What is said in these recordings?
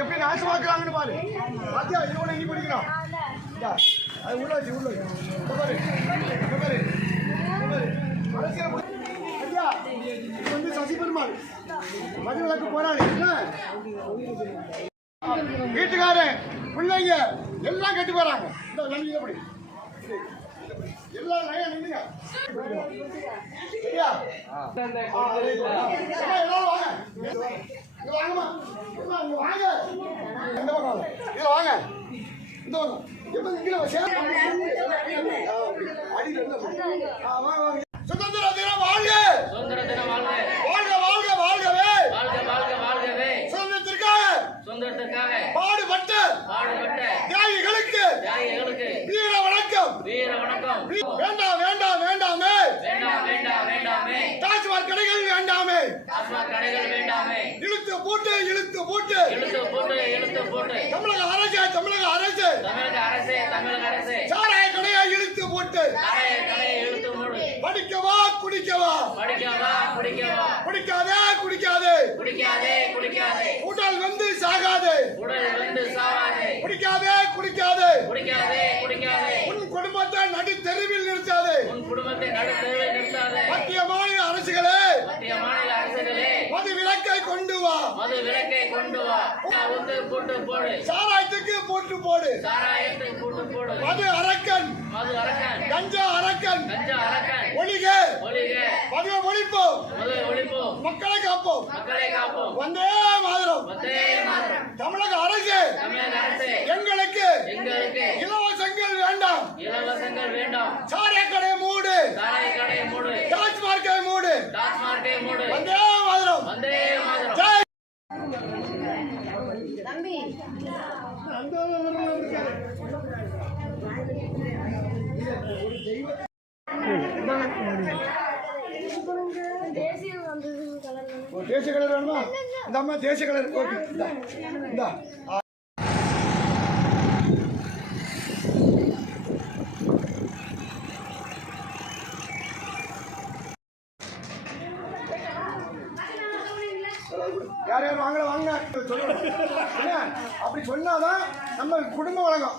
எப்படி நாசமாக்குறாங்கன்னு பாரு பாத்தியா இவனை நீ பிடிக்கணும் அது உள்ள வச்சு உள்ள பாரு பாரு அரசியல் வந்து சசி பெருமாள் மதுவிலக்கு போராளி என்ன வீட்டுக்காரன் பிள்ளைங்க எல்லாம் கட்டி போறாங்க இந்த நன்றி எப்படி எல்லாம் சரியா எல்லாரும் வாங்க இங்க வாங்கம்மா. இங்க வாங்க. இந்த பக்கம் வாங்க. இதுல வாங்க. இந்த பக்கம். இப்ப இங்க வாங்க, வாங்க. சுதந்திர தினம் வாழ்க. சுதந்திர தினம் வாழ்க. வாழ்க வாழ்க வாழ்கவே. வாழ்க வாழ்க வாழ்கவே. சுதந்திரத்திற்காக. சுதந்திரத்திற்காக. பாடுபட்ட. பாடுபட்ட. தியாகிகளுக்கு. தியாகிகளுக்கு. வீர வணக்கம். வீர வணக்கம். வேண்டாம் வேண்டாமே வேண்டாம் வேண்டாம் வேண்டாமே டாஸ்மாக் கடைகள் வேண்டாமே டாஸ்மாக் கடைகள் வேண்டாமே இழுத்து போட்டு இழுத்து போட்டு. இழுத்து போட்டு இழுத்து போட்டு. தமிழக அரசு தமிழக அரசு. தமிழக அரசே தமிழக அரசே. சாராய கடையை இழுத்து போட்டு. கடையை இழுத்து படிக்கவா குடிக்கவா? படிக்கவா குடிக்கவா. குடிக்காதே குடிக்காதே. குடிக்காதே குடிக்காதே. உடல் வந்து சாகாதே. உடல் வந்து சாவாதே குடிக்காதே குடிக்காதே. குடிக்காதே குடிக்காதே. உன் குடும்பத்தை நடு தெருவில் நிறுத்தாதே. உன் குடும்பத்தை கொண்டு வா. மது விலக்கை கொண்டு வா. போட்டு போடு. சாராயத்துக்கு போட்டு போடு. சாராயத்தை போட்டு போடு. மது அரக்கன். மது அரக்கன். கஞ்சா அரக்கன். கஞ்சா அரக்கன். ஒளிக ஒளிக மதுவை ஒழிப்போம். மது ஒழிப்போம். மக்களை காப்போம். மக்களை காப்போம். வந்தே மாதிரம். வந்தே மாதரம். தமிழக அரசு. தமிழக அரசே. எங்களுக்கு எங்களுக்கு இலவசங்கள் வேண்டாம். இலவசங்கள் வேண்டாம் சாராய கடை மூடு சாராய கடை மூடு டாஸ்மார்க்கை மூடு டாஸ்மார்க்கை மூடு வந்தே மாதிரம் வந்தே மாதரம் ஜெய் தம்பி தேசியம் வந்தது கலர் ஒரு தேசிய கலர் வேணுமா? இந்த அம்மா தேசிய கலர். ஓகே இந்தா. யார் யார் வாங்கல வாங்க. என்ன? அப்படி சொன்னாதான் நம்ம குடும்பம் வழங்கும்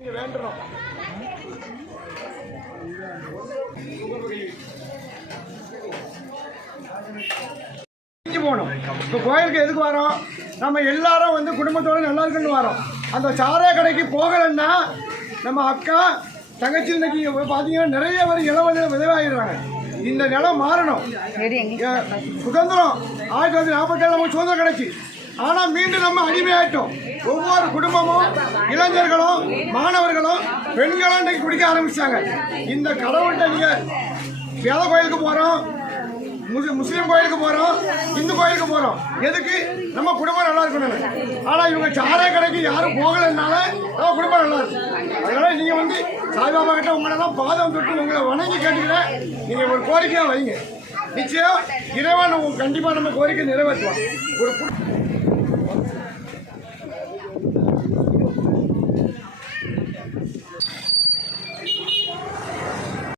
வேண்டுறோம் போகணும். இப்போ கோயிலுக்கு எதுக்கு வரோம்? நம்ம எல்லாரும் வந்து குடும்பத்தோட நல்லா இருக்குன்னு வரோம். அந்த சாராய கடைக்கு போகலைன்னா நம்ம அக்கா தங்கச்சி இன்னைக்கு பார்த்தீங்கன்னா நிறைய பேர் இளவதில் விதவாகிடுறாங்க இந்த நிலம் மாறணும். சுதந்திரம். ஆயிரத்தி தொள்ளாயிரத்தி நாற்பத்தேழு நமக்கு சுதந்திரம் கிடைச்சி. ஆனால் மீண்டும் நம்ம அடிமையாயிட்டோம். ஒவ்வொரு குடும்பமும் இளைஞர்களும் மாணவர்களும் பெண்களும் இன்னைக்கு குடிக்க ஆரம்பிச்சாங்க. இந்த கடவுள்கிட்ட நீங்கள் வேத கோயிலுக்கு போகிறோம் முஸ் முஸ்லீம் கோயிலுக்கு போகிறோம் இந்து கோயிலுக்கு போகிறோம் எதுக்கு? நம்ம குடும்பம் நல்லா இருக்கணும் ஆனால் இவங்க சாரே கடைக்கு யாரும் போகலைன்னால நம்ம குடும்பம் நல்லா இருக்கும் அதனால நீங்கள் வந்து சாய்பாபா கிட்ட உங்களெல்லாம் பாதம் தொட்டு உங்களை வணங்கி கேட்டுக்கிறேன் நீங்கள் ஒரு கோரிக்கையாக வைங்க. நிச்சயம் இறைவன் கண்டிப்பாக நம்ம கோரிக்கை நிறைவேற்றுவோம் ஒரு